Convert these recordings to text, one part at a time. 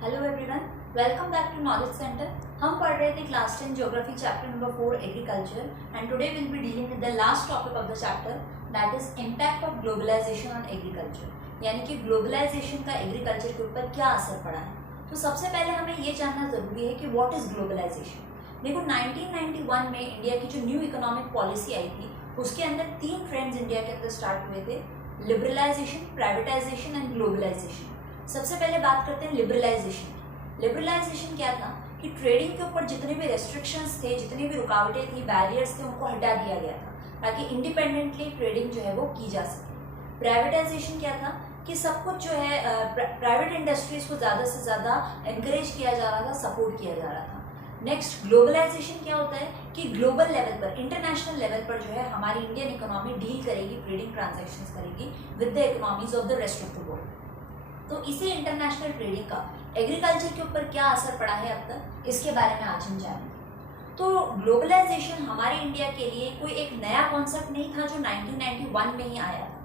Hello everyone, welcome back to Knowledge Centre. हम पढ़ रहे थे class 10 geography chapter number 4 agriculture and today will be dealing with the last topic of the chapter that is impact of globalisation on agriculture, यानी कि globalisation का agriculture के ऊपर क्या असर पड़ा है। तो सबसे पहले हमें ये जानना जरूरी है कि व्हाट इज ग्लोबलाइजेशन। देखो 1991 में इंडिया की जो न्यू इकोनॉमिक पॉलिसी आई थी उसके अंदर 3 ट्रेंड्स इंडिया के अंदर स्टार्ट हुए थे, लिबरलाइजेशन, प्राइवेटाइजेशन एंड ग्लोबलाइजेशन। सबसे पहले बात करते हैं लिबरलाइजेशन की। लिबरलाइजेशन क्या था कि ट्रेडिंग के ऊपर जितने भी रेस्ट्रिक्शंस थे, जितनी भी रुकावटें थी, बैरियर्स थे, उनको हटा दिया गया था ताकि इंडिपेंडेंटली ट्रेडिंग जो है वो की जा सके। प्राइवेटाइजेशन क्या था कि सब कुछ जो है प्राइवेट इंडस्ट्रीज को ज़्यादा से ज़्यादा एनकरेज किया जा रहा था, सपोर्ट किया जा रहा था। नेक्स्ट ग्लोबलाइजेशन क्या होता है कि ग्लोबल लेवल पर, इंटरनेशनल लेवल पर जो है हमारी इंडियन इकोनॉमी डील करेगी, ट्रेडिंग ट्रांजेक्शन्स करेगी with the economies of the rest of the world. तो इसी इंटरनेशनल ट्रेडिंग का एग्रीकल्चर के ऊपर क्या असर पड़ा है अब तक, इसके बारे में आज हम जानेंगे। तो ग्लोबलाइजेशन हमारे इंडिया के लिए कोई एक नया कॉन्सेप्ट नहीं था जो 1991 में ही आया था।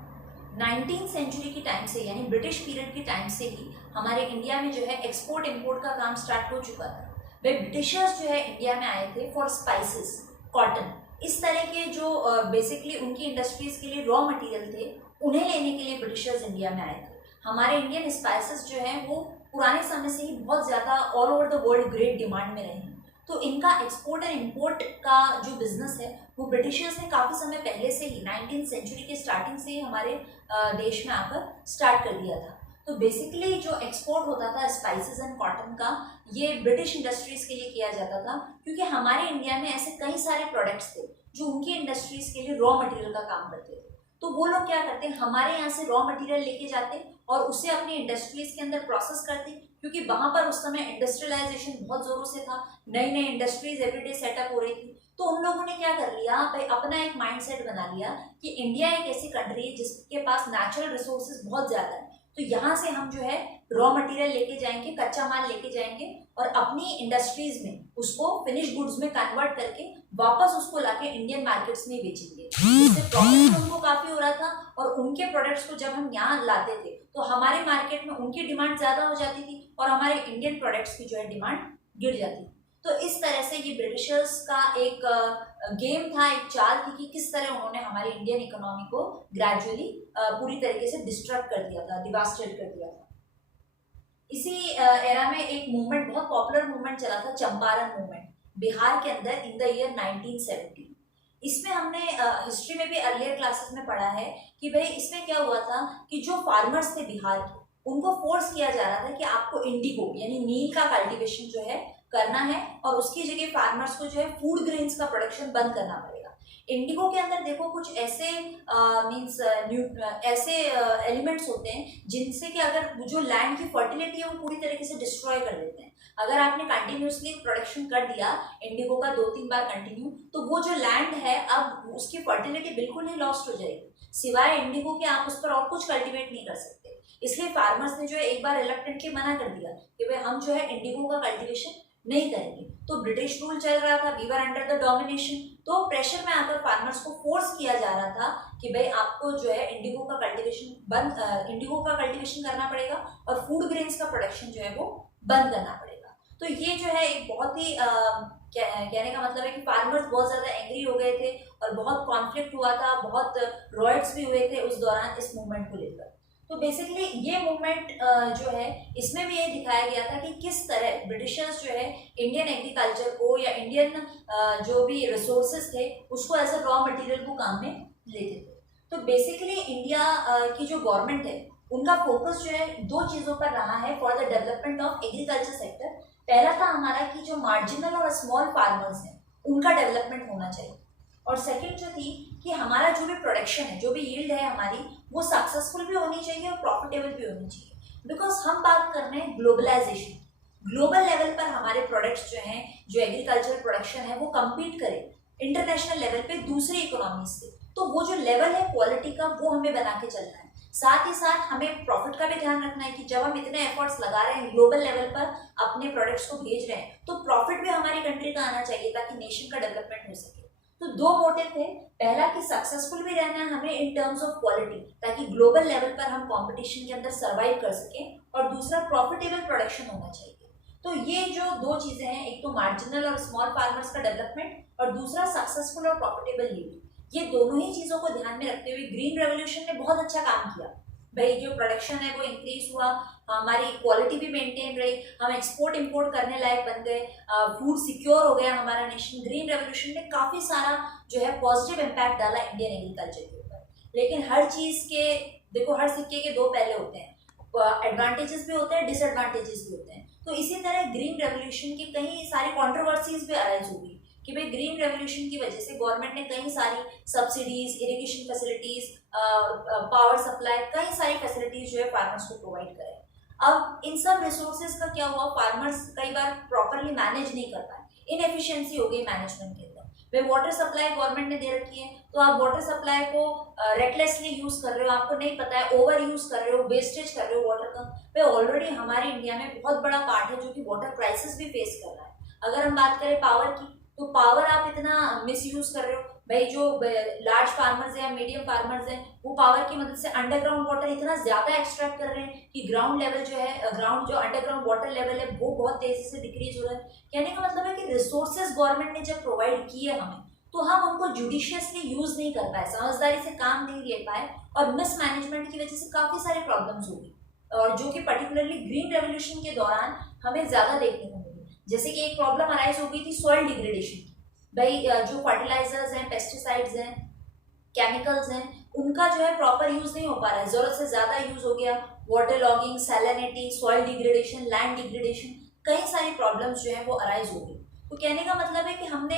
19th सेंचुरी की टाइम से, यानी ब्रिटिश पीरियड की टाइम से ही हमारे इंडिया में जो है एक्सपोर्ट इम्पोर्ट का काम स्टार्ट हो चुका था। वे ब्रिटिशर्स जो है इंडिया में आए थे फॉर स्पाइसेस, कॉटन, इस तरह के जो बेसिकली उनकी इंडस्ट्रीज के लिए रॉ मटेरियल थे, उन्हें लेने के लिए ब्रिटिशर्स इंडिया में आए थे। हमारे इंडियन स्पाइसेस जो हैं वो पुराने समय से ही बहुत ज़्यादा all over the world great demand में रहे हैं। तो इनका एक्सपोर्ट एंड इम्पोर्ट का जो बिजनेस है वो ब्रिटिशर्स ने काफ़ी समय पहले से ही 19th सेंचुरी के स्टार्टिंग से ही हमारे देश में आकर स्टार्ट कर दिया था। तो बेसिकली जो एक्सपोर्ट होता था स्पाइसेस एंड कॉटन का, ये ब्रिटिश इंडस्ट्रीज़ के लिए किया जाता था क्योंकि हमारे इंडिया में ऐसे कई सारे प्रोडक्ट्स थे जो उनकी इंडस्ट्रीज़ के लिए रॉ मटेरियल का काम करते थे। तो वो लोग क्या करते हैं, हमारे यहाँ से रॉ मटेरियल लेके जाते और उसे अपनी इंडस्ट्रीज के अंदर प्रोसेस करते, क्योंकि वहां पर उस समय इंडस्ट्रियलाइजेशन बहुत जोरों से था, नई नई इंडस्ट्रीज एवरीडे सेटअप हो रही थी। तो उन लोगों ने क्या कर लिया भाई, अपना एक माइंडसेट बना लिया कि इंडिया एक ऐसी कंट्री है जिसके पास नेचुरल रिसोर्सेज बहुत ज्यादा है, तो यहाँ से हम जो है रॉ मटेरियल लेके जाएंगे, कच्चा माल लेके जाएंगे और अपनी इंडस्ट्रीज में उसको फिनिश गुड्स में कन्वर्ट करके वापस उसको लाके इंडियन मार्केट्स में बेचेंगे। इससे प्रॉफिट उनको काफी हो रहा था और उनके प्रोडक्ट्स को जब हम यहाँ लाते थे तो हमारे मार्केट में उनकी डिमांड ज्यादा हो जाती थी और हमारे इंडियन प्रोडक्ट्स की जो है डिमांड गिर जाती थी। तो इस तरह से ये ब्रिटिशर्स का एक गेम था, एक चाल थी कि किस तरह उन्होंने हमारी इंडियन इकोनॉमी को ग्रेजुअली पूरी तरीके से डिस्ट्रक्ट कर दिया था, डिवास्टेट कर दिया था। इसी एरा में एक मूवमेंट, बहुत पॉपुलर मूवमेंट चला था, चंपारण मूवमेंट, बिहार के अंदर इन द ईयर 1970। इसमें हमने हिस्ट्री में भी अर्लियर क्लासेस में पढ़ा है कि भाई इसमें क्या हुआ था कि जो फार्मर्स थे बिहार के, उनको फोर्स किया जा रहा था कि आपको इंडिगो यानी नील का कल्टीवेशन जो है करना है और उसकी जगह फार्मर्स को जो है फूड ग्रेन्स का प्रोडक्शन बंद करना पड़ेगा। इंडिगो के अंदर देखो कुछ ऐसे मींस ऐसे एलिमेंट्स होते हैं जिनसे कि अगर जो लैंड की फर्टिलिटी है वो पूरी तरीके से डिस्ट्रॉय कर देते हैं। अगर आपने कंटिन्यूसली प्रोडक्शन कर दिया इंडिगो का 2-3 बार कंटिन्यू, तो वो जो लैंड है अब उसकी फर्टिलिटी बिल्कुल ही लॉस्ट हो जाएगी, सिवाय इंडिगो के आप उस पर और कुछ कल्टीवेट नहीं कर सकते। इसलिए फार्मर्स ने जो है एक बार रिलक्टेंटली मना कर दिया कि भाई हम जो है इंडिगो का कल्टीवेशन नहीं करेंगे। तो ब्रिटिश रूल चल रहा था, we were under the domination, तो प्रेशर में आकर फार्मर्स को फोर्स किया जा रहा था कि भाई आपको जो है इंडिगो का कल्टीवेशन करना पड़ेगा और फूड ग्रेन्स का प्रोडक्शन जो है वो बंद करना पड़ेगा। तो ये जो है एक बहुत ही कहने का मतलब है कि फार्मर्स बहुत ज्यादा एंग्री हो गए थे और बहुत कॉन्फ्लिक्ट हुआ था, बहुत रॉयट्स भी हुए थे उस दौरान इस मूवमेंट को लेकर। तो बेसिकली ये मूवमेंट जो है इसमें भी ये दिखाया गया था कि किस तरह ब्रिटिशर्स जो है इंडियन एग्रीकल्चर को या इंडियन जो भी रिसोर्सेज थे उसको एज अ रॉ मटेरियल को काम में लेते थे। तो बेसिकली इंडिया की जो गवर्नमेंट है उनका फोकस जो है 2 चीज़ों पर रहा है for the development of agriculture sector. पहला था हमारा कि जो मार्जिनल और स्मॉल फार्मर्स हैं उनका डेवलपमेंट होना चाहिए, और सेकंड जो थी कि हमारा जो भी प्रोडक्शन है, जो भी यील्ड है हमारी, वो सक्सेसफुल भी होनी चाहिए और प्रॉफिटेबल भी होनी चाहिए। बिकॉज हम बात कर रहे हैं ग्लोबलाइजेशन, ग्लोबल लेवल पर हमारे प्रोडक्ट्स जो हैं, जो एग्रीकल्चर प्रोडक्शन है वो कम्पीट करें इंटरनेशनल लेवल पे दूसरी इकोनॉमी से। तो वो जो लेवल है क्वालिटी का वो हमें बना के चलना है। साथ ही साथ हमें प्रॉफिट का भी ध्यान रखना है कि जब हम इतने एफर्ट्स लगा रहे हैं ग्लोबल लेवल पर अपने प्रोडक्ट्स को भेज रहे हैं तो प्रॉफिट भी हमारी कंट्री का आना चाहिए ताकि नेशन का डेवलपमेंट हो सके। तो दो मोटिव थे, पहला कि सक्सेसफुल भी रहना है हमें इन टर्म्स ऑफ क्वालिटी, ताकि ग्लोबल लेवल पर हम कंपटीशन के अंदर सर्वाइव कर सकें, और दूसरा प्रॉफिटेबल प्रोडक्शन होना चाहिए। तो ये जो दो चीजें हैं, एक तो मार्जिनल और स्मॉल फार्मर्स का डेवलपमेंट, और दूसरा सक्सेसफुल और प्रॉफिटेबल लिविंग, ये दोनों ही चीजों को ध्यान में रखते हुए ग्रीन रेवोल्यूशन ने बहुत अच्छा काम किया। भाई जो प्रोडक्शन है वो इंक्रीज हुआ, हमारी क्वालिटी भी मेंटेन रही, हम एक्सपोर्ट इंपोर्ट करने लायक बन गए, फूड सिक्योर हो गया हमारा नेशन। ग्रीन रेवोल्यूशन ने काफी सारा जो है पॉजिटिव इम्पैक्ट डाला इंडियन एग्रीकल्चर के ऊपर। लेकिन हर चीज के देखो, हर सिक्के के दो पहले होते हैं, एडवांटेजेस भी होते हैं, डिसएडवांटेजेस भी होते हैं। तो इसी तरह ग्रीन रेवोल्यूशन की कई सारी कंट्रोवर्सीज भी अराइज होगी कि भाई ग्रीन रेवोल्यूशन की वजह से गवर्नमेंट ने कई सारी subsidies, irrigation facilities, power supply, कई सारी फैसिलिटीज जो है फार्मर्स को प्रोवाइड करे। अब इन सब रिसोर्सेज का क्या हुआ, फार्मर्स कई बार प्रॉपरली मैनेज नहीं कर पाए, इनएफिशिएंसी हो गई मैनेजमेंट के अंदर। भाई वाटर सप्लाई गवर्नमेंट ने दे रखी है, तो आप वाटर सप्लाई को रेकलेसली यूज कर रहे हो, आपको नहीं पता है, ओवर यूज कर रहे हो, वेस्टेज कर रहे हो वाटर का। भाई ऑलरेडी हमारे इंडिया में बहुत बड़ा पार्ट है जो कि वाटर क्राइसिस भी फेस कर रहा है। अगर हम बात करें पावर की, तो पावर आप इतना मिस यूज कर रहे हो। भाई जो लार्ज फार्मर्स हैं, मीडियम फार्मर्स हैं, वो पावर की मदद से अंडरग्राउंड वाटर इतना ज्यादा एक्सट्रैक्ट कर रहे हैं कि ग्राउंड लेवल जो है, ग्राउंड जो अंडरग्राउंड वाटर लेवल है वो बहुत तेजी से डिक्रीज हो रहा है। कहने का मतलब है कि रिसोर्सेज गवर्नमेंट ने जब प्रोवाइड किए हमें, तो हम उनको जुडिशियसली यूज नहीं कर पाए, समझदारी से काम नहीं ले पाए, और मिसमैनेजमेंट की वजह से काफी सारे प्रॉब्लम्स हुई, और जो कि पर्टिकुलरली ग्रीन रेवोल्यूशन के दौरान हमें ज्यादा देखने को मिली। जैसे कि एक प्रॉब्लम अराइज हो गई थी सॉइल डिग्रेडेशन की। भाई जो फर्टिलाइजर्स हैं, पेस्टिसाइड्स हैं, केमिकल्स हैं, उनका जो है प्रॉपर यूज नहीं हो पा रहा है, जरूरत से ज्यादा यूज हो गया। Water logging, salinity, soil degradation, land degradation, कई सारी प्रॉब्लम्स जो है वो अराइज हो गई। तो कहने का मतलब है कि हमने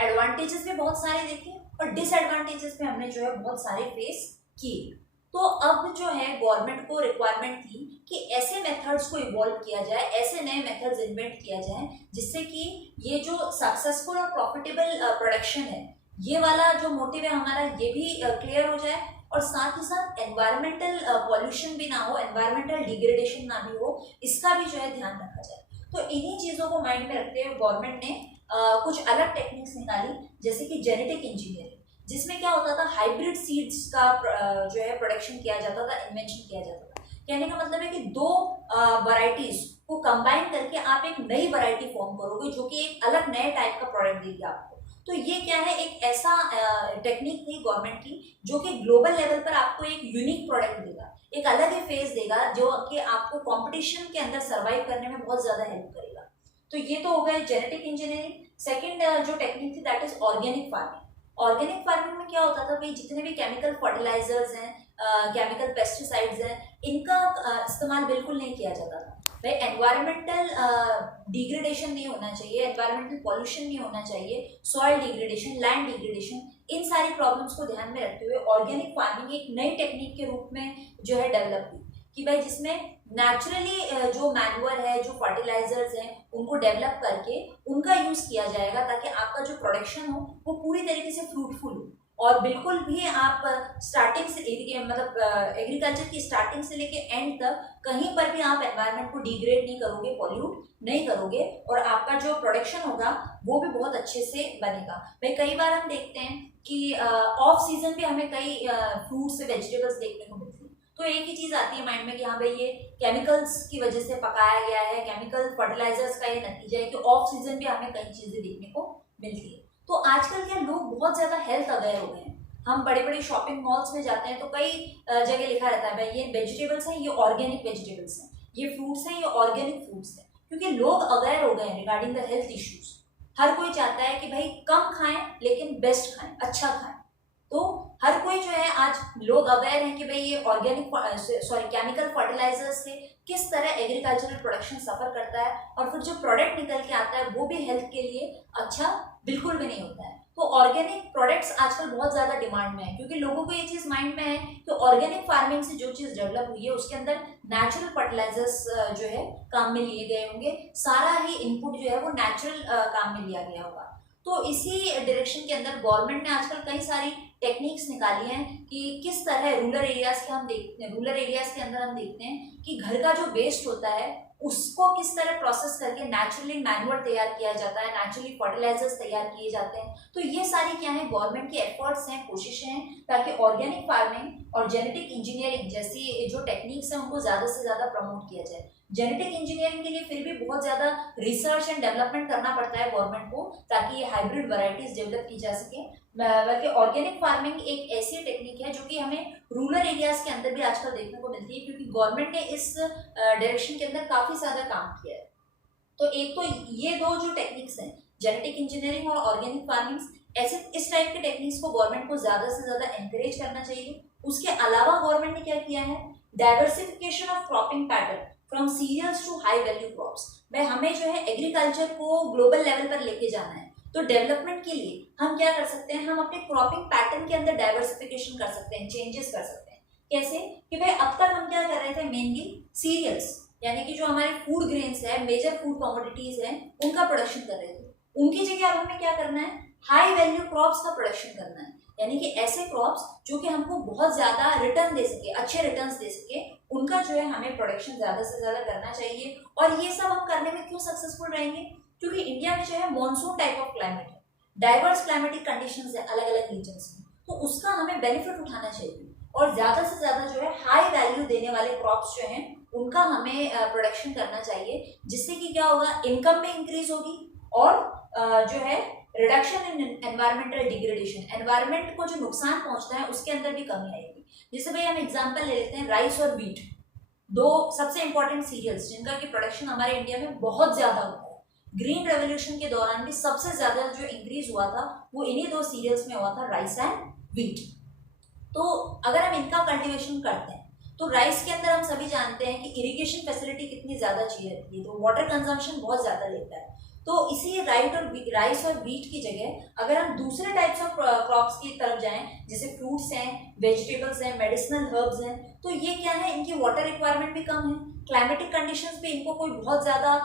एडवांटेजेस भी बहुत सारे देखे और डिसएडवांटेजेस भी हमने जो है बहुत सारे फेस किए। तो अब जो है गवर्नमेंट को रिक्वायरमेंट थी कि ऐसे मेथड्स को इवॉल्व किया जाए, ऐसे नए मेथड्स इन्वेंट किया जाए जिससे कि ये जो सक्सेसफुल और प्रॉफिटेबल प्रोडक्शन है, ये वाला जो मोटिव है हमारा, ये भी क्लियर हो जाए, और साथ ही साथ एनवायरमेंटल पॉल्यूशन भी ना हो, एनवायरमेंटल डिग्रेडेशन ना भी हो, इसका भी जो है ध्यान रखा जाए। तो इन्हीं चीज़ों को माइंड में रखते हुए गवर्नमेंट ने कुछ अलग टेक्निक्स निकाली, जैसे कि जेनेटिक इंजीनियरिंग, जिसमें क्या होता था, हाइब्रिड सीड्स का जो है प्रोडक्शन किया जाता था, इन्वेंशन किया जाता था। कहने का मतलब है कि दो वैरायटीज को कंबाइन करके आप एक नई वैरायटी फॉर्म करोगे जो कि एक अलग नए टाइप का प्रोडक्ट देगी आपको। तो ये क्या है, एक ऐसा टेक्निक थी गवर्नमेंट की जो कि ग्लोबल लेवल पर आपको एक यूनिक प्रोडक्ट देगा, एक अलग ही फेस देगा, जो कि आपको कंपटीशन के अंदर सर्वाइव करने में बहुत ज्यादा हेल्प करेगा। तो ये तो हो गया जेनेटिक इंजीनियरिंग। सेकेंड जो टेक्निक थी that is organic farming. Organic farming में क्या होता था, भाई जितने भी केमिकल फर्टिलाइजर्स हैं, केमिकल पेस्टिसाइड्स हैं, इनका इस्तेमाल बिल्कुल नहीं किया जाता था। भाई एनवायरमेंटल डिग्रेडेशन नहीं होना चाहिए, एनवायरमेंटल पॉल्यूशन नहीं होना चाहिए, सॉइल डिग्रेडेशन, लैंड डिग्रेडेशन, इन सारी प्रॉब्लम्स को ध्यान में रखते हुए ऑर्गेनिक फार्मिंग एक नई टेक्निक के रूप में जो है डेवलप हुई कि भाई जिसमें नेचुरली जो मैन्युअर है, जो फर्टिलाइजर्स हैं, उनको डेवलप करके उनका यूज किया जाएगा ताकि आपका जो प्रोडक्शन हो वो पूरी तरीके से फ्रूटफुल हो, और बिल्कुल भी आप स्टार्टिंग से मतलब एग्रीकल्चर की स्टार्टिंग से लेके एंड तक कहीं पर भी आप एनवायरनमेंट को डिग्रेड नहीं करोगे, पॉल्यूट नहीं करोगे, और आपका जो प्रोडक्शन होगा वो भी बहुत अच्छे से बनेगा। भाई कई बार हम देखते हैं कि ऑफ सीजन भी हमें कई फ्रूट्स वेजिटेबल्स देखने को मिलती है, तो एक ही चीज आती है माइंड में कि हाँ भाई ये केमिकल्स की वजह से पकाया गया है, केमिकल फर्टिलाइजर्स का ये नतीजा है कि ऑफ सीजन भी हमें कई चीजें देखने को मिलती है। तो आजकल के लोग बहुत ज्यादा हेल्थ अवेयर हो गए हैं। हम बड़े बड़े शॉपिंग मॉल्स में जाते हैं तो कई जगह लिखा रहता है भाई ये वेजिटेबल्स हैं, ये ऑर्गेनिक वेजिटेबल्स हैं, ये फ्रूट्स हैं, ये ऑर्गेनिक फ्रूट्स हैं, क्योंकि लोग अवेयर हो गए हैं रिगार्डिंग द हेल्थ इश्यूज। हर कोई चाहता है कि भाई कम खाएं लेकिन बेस्ट खाएं, अच्छा खाएं। तो हर कोई जो है आज लोग अवेयर हैं कि भाई ये ऑर्गेनिक केमिकल फर्टिलाइजर्स से किस तरह एग्रीकल्चरल प्रोडक्शन सफर करता है, और फिर जो प्रोडक्ट निकल के आता है वो भी हेल्थ के लिए अच्छा बिल्कुल भी नहीं होता है। तो ऑर्गेनिक प्रोडक्ट्स आजकल बहुत ज्यादा डिमांड में है, क्योंकि लोगों को ये चीज माइंड में है कि ऑर्गेनिक फार्मिंग से जो चीज डेवलप हुई है उसके अंदर नेचुरल फर्टिलाइजर्स जो है काम में लिए गए होंगे, सारा ही इनपुट जो है वो नेचुरल काम में लिया गया होगा। तो इसी डायरेक्शन के अंदर गवर्नमेंट ने आजकल कई सारी टेक्निक्स निकाली हैं कि किस तरह रूरल एरियाज के अंदर हम देखते हैं कि घर का जो वेस्ट होता है उसको किस तरह प्रोसेस करके नेचुरली मैन्योर तैयार किया जाता है, नेचुरली फर्टिलाइजर्स तैयार किए जाते हैं। तो ये सारी क्या है, गवर्नमेंट की एफर्ट्स हैं, कोशिशें हैं, ताकि ऑर्गेनिक फार्मिंग और जेनेटिक इंजीनियरिंग जैसी जो टेक्निक्स हैं उनको ज़्यादा से ज़्यादा प्रमोट किया जाए। जेनेटिक इंजीनियरिंग के लिए फिर भी बहुत ज़्यादा रिसर्च एंड डेवलपमेंट करना पड़ता है गवर्नमेंट को, ताकि ये हाइब्रिड वैरायटीज डेवलप की जा सके। बल्कि ऑर्गेनिक फार्मिंग एक ऐसी टेक्निक है जो कि हमें रूरल एरियाज के अंदर भी आजकल देखने को मिलती है, क्योंकि गवर्नमेंट ने इस डायरेक्शन के अंदर काफ़ी ज़्यादा काम किया है। तो एक तो ये दो जो टेक्निक्स हैं, जेनेटिक इंजीनियरिंग और ऑर्गेनिक फार्मिंग, ऐसे इस टाइप के टेक्निक्स को गवर्नमेंट को ज़्यादा से ज़्यादा एनकरेज करना चाहिए। उसके अलावा गवर्नमेंट ने क्या किया है, diversification of cropping pattern from cereals to high value crops. भाई हमें जो है एग्रीकल्चर को ग्लोबल लेवल पर लेके जाना है, तो डेवलपमेंट के लिए हम क्या कर सकते हैं, हम अपने क्रॉपिंग पैटर्न के अंदर डाइवर्सिफिकेशन कर सकते हैं, चेंजेस कर सकते हैं। कैसे कि भाई अब तक हम क्या कर रहे थे, मेनली सीरियल्स यानी कि जो हमारे फूड ग्रेन्स है, मेजर फूड कमोडिटीज हैं, उनका प्रोडक्शन कर रहे थे। उनकी जगह अब हमें क्या करना है, हाई वैल्यू क्रॉप्स का प्रोडक्शन करना है, यानी कि ऐसे क्रॉप्स जो कि हमको बहुत ज्यादा रिटर्न दे सके, अच्छे रिटर्न्स दे सके, उनका जो है हमें प्रोडक्शन ज्यादा से ज्यादा करना चाहिए। और ये सब हम करने में क्यों सक्सेसफुल रहेंगे, क्योंकि इंडिया में जो है मॉनसून टाइप ऑफ क्लाइमेट है, डाइवर्स क्लाइमेटिक कंडीशंस है अलग अलग रीजन्स में, तो उसका हमें बेनिफिट उठाना चाहिए और ज्यादा से ज्यादा जो है हाई वैल्यू देने वाले क्रॉप्स जो हैं उनका हमें प्रोडक्शन करना चाहिए, जिससे कि क्या होगा, इनकम में इंक्रीज होगी और जो है reduction in environmental degradation, environment को जो नुकसान पहुंचता है उसके अंदर भी कमी आएगी। जैसे भाई हम एग्जांपल ले लेते हैं, राइस और व्हीट, दो सबसे इंपॉर्टेंट सीरियल्स जिनका की प्रोडक्शन हमारे इंडिया में बहुत ज्यादा होता है। ग्रीन रेवोल्यूशन के दौरान भी सबसे ज्यादा जो इंक्रीज हुआ था वो इन्हीं दो सीरियल्स में हुआ था, राइस एंड व्हीट। तो अगर हम इनका कल्टीवेशन करते हैं तो राइस के अंदर हम सभी जानते हैं कि इरिगेशन फैसिलिटी कितनी ज्यादा चाहिए रहती है, तो वाटर कंजम्पशन बहुत ज्यादा लेता है। तो इसी राइस और व्हीट की जगह अगर हम दूसरे टाइप्स ऑफ क्रॉप्स की तरफ जाएं, जैसे फ्रूट्स हैं, वेजिटेबल्स हैं, मेडिसिनल हर्ब्स हैं, तो ये क्या है, इनकी वाटर रिक्वायरमेंट भी कम है, क्लाइमेटिक कंडीशंस पे इनको कोई बहुत ज़्यादा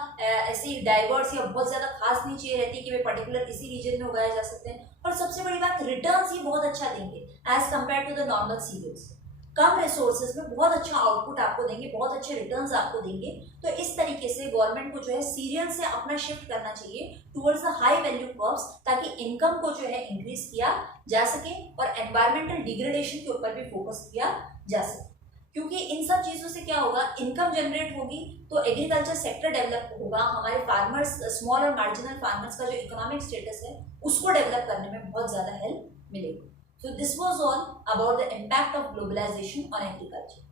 ऐसी डाइवर्स या बहुत ज़्यादा खास नहीं चाहिए रहती कि वे पर्टिकुलर इसी रीजन में उगाए जा सकते हैं। और सबसे बड़ी बात, रिटर्न्स ही बहुत अच्छा देंगे as compare to the normal cereals. कम रिसोर्सेज में बहुत अच्छा आउटपुट आपको देंगे, बहुत अच्छे रिटर्न्स आपको देंगे। तो इस तरीके से गवर्नमेंट को जो है सीरियल से अपना शिफ्ट करना चाहिए towards the high value crops, ताकि इनकम को जो है इंक्रीज किया जा सके और एनवायरमेंटल डिग्रेडेशन के ऊपर भी फोकस किया जा सके। क्योंकि इन सब चीज़ों से क्या होगा, इनकम जनरेट होगी तो एग्रीकल्चर सेक्टर डेवलप होगा, हमारे फार्मर्स, स्मॉल और मार्जिनल फार्मर्स का जो इकोनॉमिक स्टेटस है उसको डेवलप करने में बहुत ज़्यादा हेल्प मिलेगी। So this was all about the impact of globalization on agriculture.